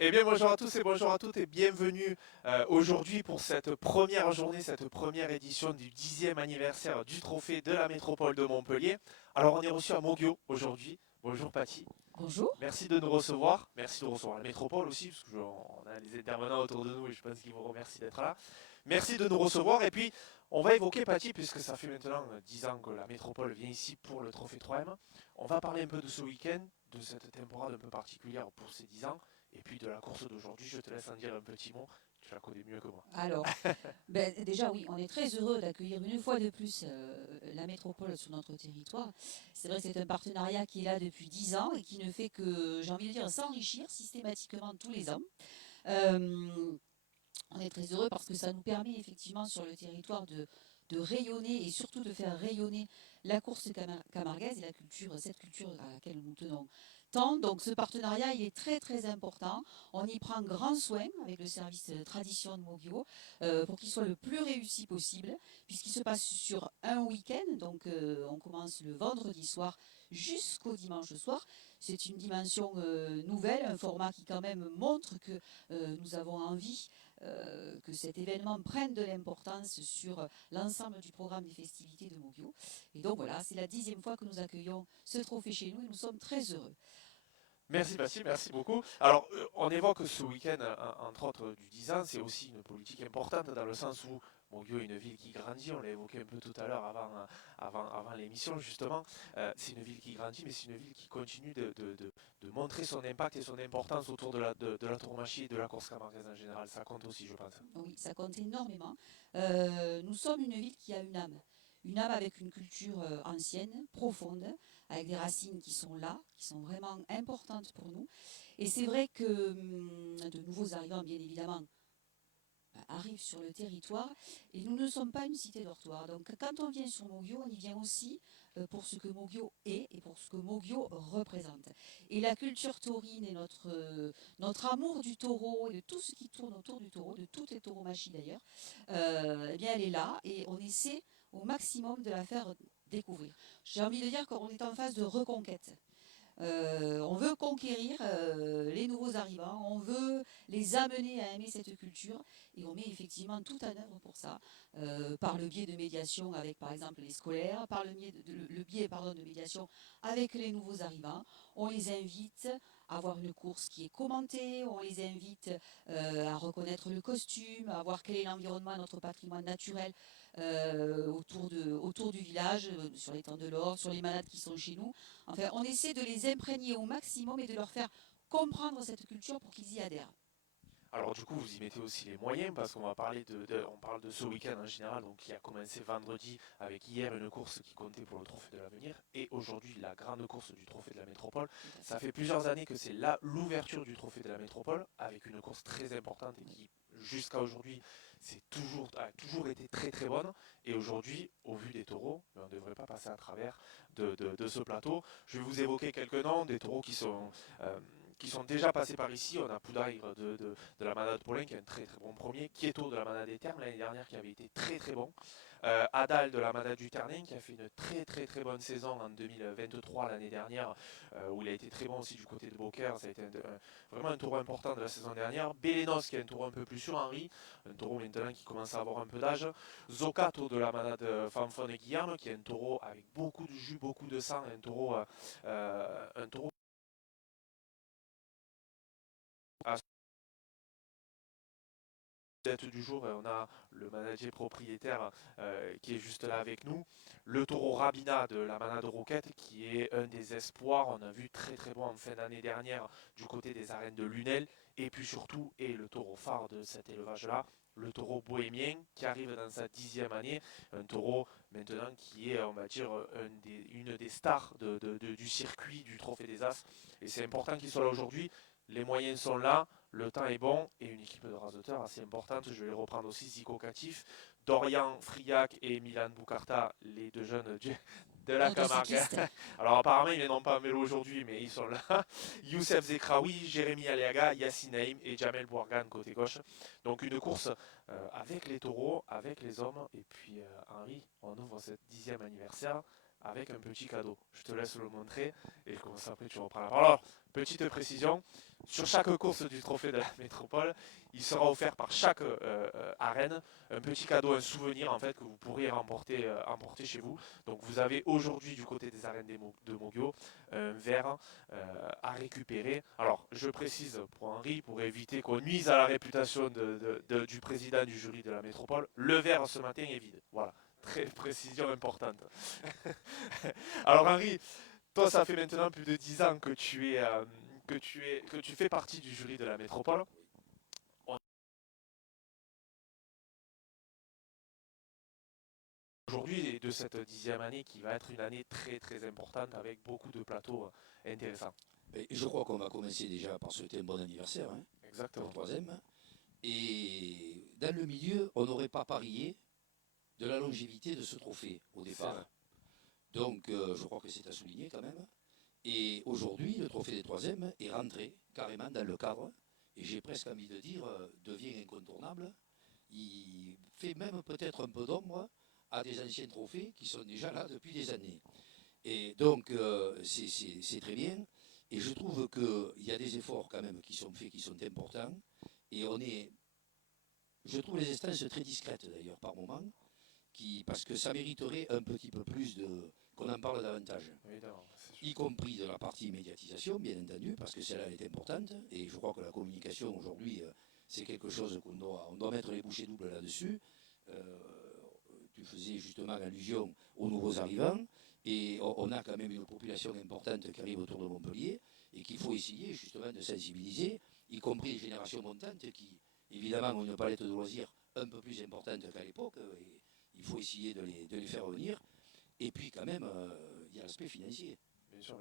Eh bien, bonjour à tous et bonjour à toutes et bienvenue aujourd'hui pour cette première journée, cette première édition du 10e anniversaire du Trophée de la Métropole de Montpellier. Alors, on est reçu à Moguio aujourd'hui. Bonjour Paty. Bonjour. Merci de nous recevoir. Merci de recevoir la Métropole aussi, parce qu'on a les intervenants autour de nous et je pense qu'ils vous remercient d'être là. Merci de nous recevoir. Et puis, on va évoquer Paty, puisque ça fait maintenant 10 ans que la Métropole vient ici pour le Trophée 3M. On va parler un peu de ce week-end, de cette temporade un peu particulière pour ces 10 ans. Et puis de la course d'aujourd'hui, je te laisse en dire un petit mot. Tu la connais mieux que moi. Alors, déjà oui, on est très heureux d'accueillir une fois de plus la métropole sur notre territoire. C'est vrai que c'est un partenariat qui est là depuis 10 ans et qui ne fait que, j'ai envie de dire, s'enrichir systématiquement tous les ans. Euh, on est très heureux parce que ça nous permet effectivement sur le territoire de rayonner et surtout de faire rayonner la course camarguaise et cette culture à laquelle nous tenons tant. Donc ce partenariat, il est très très important. On y prend grand soin avec le service tradition de Mogio pour qu'il soit le plus réussi possible, puisqu'il se passe sur un week-end. Donc on commence le vendredi soir jusqu'au dimanche soir. C'est une dimension nouvelle, un format qui quand même montre que nous avons envie que cet événement prenne de l'importance sur l'ensemble du programme des festivités de Mogio. Et donc voilà, c'est la 10e fois que nous accueillons ce trophée chez nous et nous sommes très heureux. Merci Bastien, merci beaucoup. Alors, on évoque ce week-end, entre autres, du 10 ans, c'est aussi une politique importante dans le sens où Montgueux est une ville qui grandit, on l'a évoqué un peu tout à l'heure avant l'émission justement. C'est une ville qui grandit, mais c'est une ville qui continue de montrer son impact et son importance autour de la tauromachie et de la course camarguaise en général. Ça compte aussi, je pense. Oui, ça compte énormément. Nous sommes une ville qui a une âme avec une culture ancienne, profonde, avec des racines qui sont là, qui sont vraiment importantes pour nous. Et c'est vrai que de nouveaux arrivants, bien évidemment, arrivent sur le territoire et nous ne sommes pas une cité dortoir. Donc quand on vient sur Moguio, on y vient aussi pour ce que Moguio est et pour ce que Moguio représente. Et la culture taurine et notre amour du taureau et de tout ce qui tourne autour du taureau, de toutes les tauromachie d'ailleurs, eh bien elle est là et on essaie au maximum de la faire découvrir. J'ai envie de dire qu'on est en phase de reconquête. On veut conquérir les nouveaux arrivants, on veut les amener à aimer cette culture et on met effectivement tout en œuvre pour ça, par le biais de médiation avec par exemple les scolaires, par le biais pardon, de médiation avec les nouveaux arrivants. On les invite à voir une course qui est commentée, on les invite à reconnaître le costume, à voir quel est l'environnement, notre patrimoine naturel autour du village, sur les temps de l'or, sur les manades qui sont chez nous. Enfin, on essaie de les imprégner au maximum et de leur faire comprendre cette culture pour qu'ils y adhèrent. Alors du coup, vous y mettez aussi les moyens parce qu'on va parler on parle de ce week-end en général, donc qui a commencé vendredi avec hier une course qui comptait pour le Trophée de l'Avenir et aujourd'hui la grande course du Trophée de la Métropole. Tout à Ça fait. fait plusieurs années que c'est là l'ouverture du Trophée de la Métropole avec une course très importante et qui jusqu'à aujourd'hui a toujours été très très bonne et aujourd'hui au vu des taureaux on ne devrait pas passer à travers de ce plateau. Je vais vous évoquer quelques noms des taureaux euh, qui sont déjà passés par ici. On a Poudaïre de la Manade Paulin qui est un très très bon premier, Kieto de la Manade des Termes l'année dernière qui avait été très très bon, Adal de la Manade du Ternin qui a fait une très très très bonne saison en 2023 l'année dernière, où il a été très bon aussi du côté de Beaucaire, ça a été vraiment un taureau important de la saison dernière, Bélénos qui est un taureau un peu plus sûr, Henri, un taureau maintenant qui commence à avoir un peu d'âge, Zocato de la Manade Fanfone et Guillaume qui est un taureau avec beaucoup de jus, beaucoup de sang, un taureau à du jour, on a le manager propriétaire qui est juste là avec nous, le taureau Rabina de la Manade Roquette qui est un des espoirs, on a vu très très bon en fin d'année dernière du côté des arènes de Lunel, et puis surtout, et le taureau phare de cet élevage-là, le taureau bohémien qui arrive dans sa 10e année, un taureau maintenant qui est, on va dire, une des stars du circuit du Trophée des As, et c'est important qu'il soit là aujourd'hui, les moyens sont là, le temps est bon et une équipe de rasoteurs assez importante. Je vais reprendre aussi Zico Catif, Dorian Friac et Milan Boucarta, les deux jeunes de la Camargue. Motocycliste. Alors apparemment ils n'ont pas en vélo aujourd'hui mais ils sont là. Youssef Zekraoui, Jérémy Aliaga, Yassine Naïm et Jamel Bouargan côté gauche. Donc une course avec les taureaux, avec les hommes. Et puis Henri, on ouvre ce 10e anniversaire. avec un petit cadeau. Je te laisse le montrer et comme ça après tu reprends la parole. Alors, petite précision, sur chaque course du trophée de la métropole, il sera offert par chaque arène un petit cadeau, un souvenir en fait que vous pourrez emporter chez vous. Donc vous avez aujourd'hui du côté des arènes de Mogio un verre à récupérer. Alors je précise pour Henri, pour éviter qu'on nuise à la réputation du président du jury de la métropole, le verre ce matin est vide. Voilà. Très précision importante. Alors Henri, toi ça fait maintenant plus de 10 ans que tu fais partie du jury de la métropole. Aujourd'hui et de cette 10e année qui va être une année très très importante avec beaucoup de plateaux intéressants. Et je crois qu'on va commencer déjà par souhaiter un bon anniversaire pour Exactement. le troisième. Et dans le milieu, on n'aurait pas parié de la longévité de ce trophée au départ. Donc je crois que c'est à souligner quand même. Et aujourd'hui, le trophée des troisièmes est rentré carrément dans le cadre. Et j'ai presque envie de dire, devient incontournable. Il fait même peut-être un peu d'ombre à des anciens trophées qui sont déjà là depuis des années. Et donc c'est très bien. Et je trouve qu'il y a des efforts quand même qui sont faits, qui sont importants. Et je trouve les instances très discrètes d'ailleurs par moment, parce que ça mériterait un petit peu plus qu'on en parle davantage. Évidemment, Y compris de la partie médiatisation, bien entendu, parce que celle-là est importante. Et je crois que la communication aujourd'hui, c'est quelque chose qu'on doit mettre les bouchées doubles là-dessus. Tu faisais justement allusion aux nouveaux arrivants. Et on a quand même une population importante qui arrive autour de Montpellier et qu'il faut essayer justement de sensibiliser, y compris les générations montantes qui, évidemment, ont une palette de loisirs un peu plus importante qu'à l'époque. Et il faut essayer de les faire revenir. Et puis quand même, il y a l'aspect financier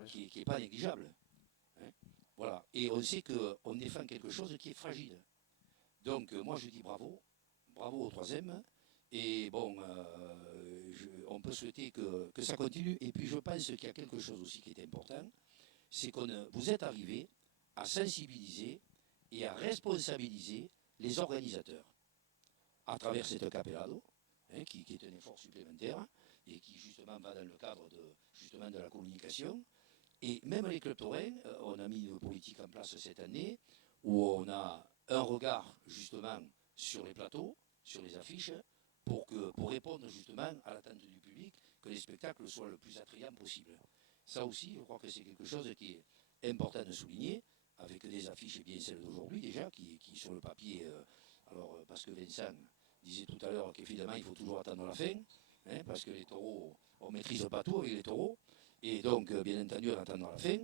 qui n'est pas négligeable. Hein. Voilà. Et on sait qu'on défend quelque chose qui est fragile. Donc moi je dis bravo, bravo au troisième. Et bon, on peut souhaiter que ça continue. Et puis je pense qu'il y a quelque chose aussi qui est important, c'est que vous êtes arrivé à sensibiliser et à responsabiliser les organisateurs à travers cette capellado, qui est un effort supplémentaire et qui justement va dans le cadre de la communication. Et même les clubs taurins, on a mis une politique en place cette année où on a un regard justement sur les plateaux, sur les affiches, pour répondre justement à l'attente du public, que les spectacles soient le plus attrayants possible. Ça aussi, je crois que c'est quelque chose qui est important de souligner, avec des affiches bien celles d'aujourd'hui déjà, qui sur le papier, parce que Vincent disait tout à l'heure qu'évidemment il faut toujours attendre la fin, parce que les taureaux, on ne maîtrise pas tout avec les taureaux, et donc bien entendu on attend la fin.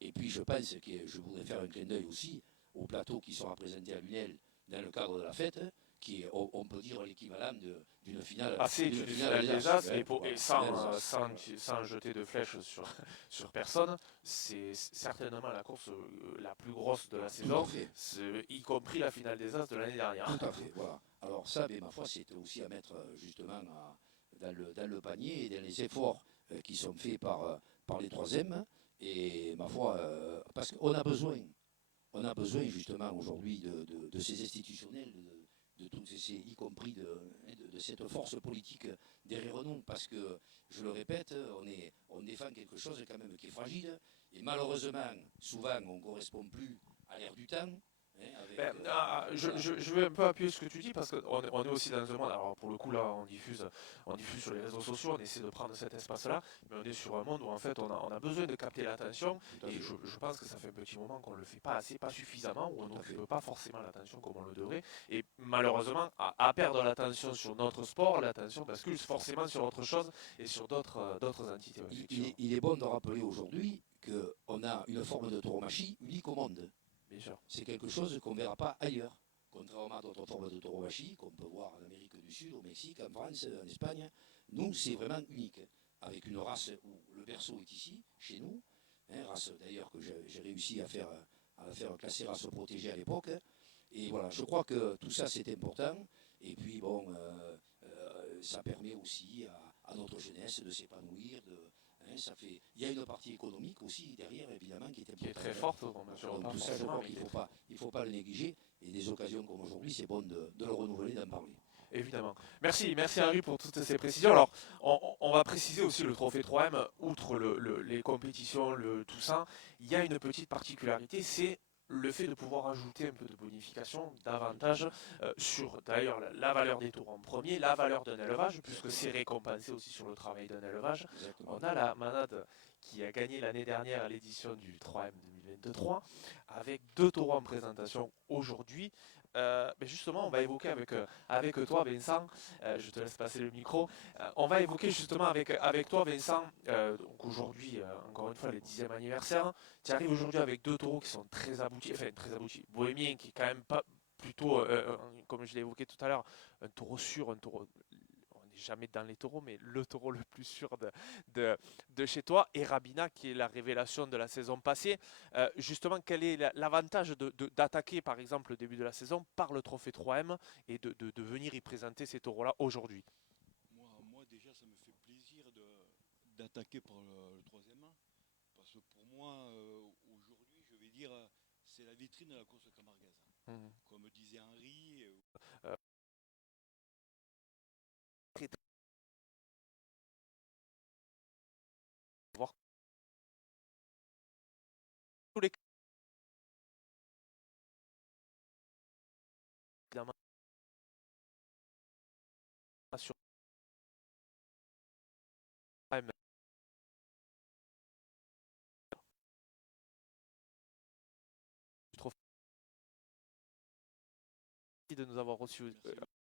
Et puis je pense que je voudrais faire un clin d'œil aussi aux plateaux qui sont représentés à Lunel dans le cadre de la fête, qui est, on peut dire, l'équivalent d'une finale. C'est une finale des As, et sans jeter de flèches sur personne, c'est certainement la course la plus grosse de la saison, y compris la finale des As de l'année dernière. Tout à fait, voilà. Alors ça, ma foi, c'est aussi à mettre justement dans le panier et dans les efforts qui sont faits par les troisièmes. Et ma foi, parce qu'on a besoin. On a besoin justement aujourd'hui de ces institutionnels, de toutes ces, y compris de cette force politique derrière nous, parce que, je le répète, on défend quelque chose quand même qui est fragile, et malheureusement, souvent, on ne correspond plus à l'ère du temps. Je vais un peu appuyer ce que tu dis parce qu'on est aussi dans un monde, alors pour le coup là on diffuse sur les réseaux sociaux, on essaie de prendre cet espace-là, mais on est sur un monde où en fait on a besoin de capter l'attention et je pense que ça fait un petit moment qu'on ne le fait pas assez, pas suffisamment, où on n'occupe pas forcément l'attention comme on le devrait et malheureusement à perdre l'attention sur notre sport, l'attention bascule forcément sur autre chose et sur d'autres entités. Il est bon de rappeler aujourd'hui qu'on a une forme de tauromachie unique au monde. C'est quelque chose qu'on ne verra pas ailleurs, contrairement à d'autres formes de tauromachie qu'on peut voir en Amérique du Sud, au Mexique, en France, en Espagne. Nous, c'est vraiment unique, avec une race où le berceau est ici, chez nous, race d'ailleurs que j'ai réussi à la faire classer race protégée à l'époque. Et voilà, je crois que tout ça c'est important. Et puis bon, ça permet aussi à notre jeunesse de s'épanouir, il y a une partie économique aussi derrière, évidemment, qui est importante. Qui est très forte. Tout ça, je crois qu'il ne faut pas le négliger. Et des occasions comme aujourd'hui, c'est bon de le renouveler, d'en parler. évidemment. Merci Henri pour toutes ces précisions. Alors, on va préciser aussi le trophée 3M, outre les compétitions, tout ça, il y a une petite particularité, c'est le fait de pouvoir ajouter un peu de bonification, davantage sur d'ailleurs la valeur des taureaux en premier, la valeur d'un élevage, puisque c'est récompensé aussi sur le travail d'un élevage. Exactement. On a la manade qui a gagné l'année dernière à l'édition du 3M 2023, avec 2 taureaux en présentation aujourd'hui. Mais justement, on va évoquer avec toi, Vincent, je te laisse passer le micro, on va évoquer justement avec toi, Vincent, donc aujourd'hui, encore une fois, le 10e anniversaire, tu arrives aujourd'hui avec 2 taureaux qui sont très aboutis, enfin très aboutis, Bohémien qui est quand même pas plutôt, comme je l'ai évoqué tout à l'heure, un taureau sûr, un taureau on n'est jamais dans les taureaux, mais le taureau le plus sûr de chez toi, et Rabina qui est la révélation de la saison passée. Justement, quel est l'avantage d'attaquer par exemple le début de la saison par le trophée 3M et de venir y présenter ces taureaux-là aujourd'hui? Moi, déjà, ça me fait plaisir d'attaquer par le troisième an, parce que pour moi, aujourd'hui, je vais dire, c'est la vitrine de la course camarguaise. Mhm. Comme disait Henri, Euh, très- très- voir tous les évidemment sur Prime du trophée de nous avoir reçu merci.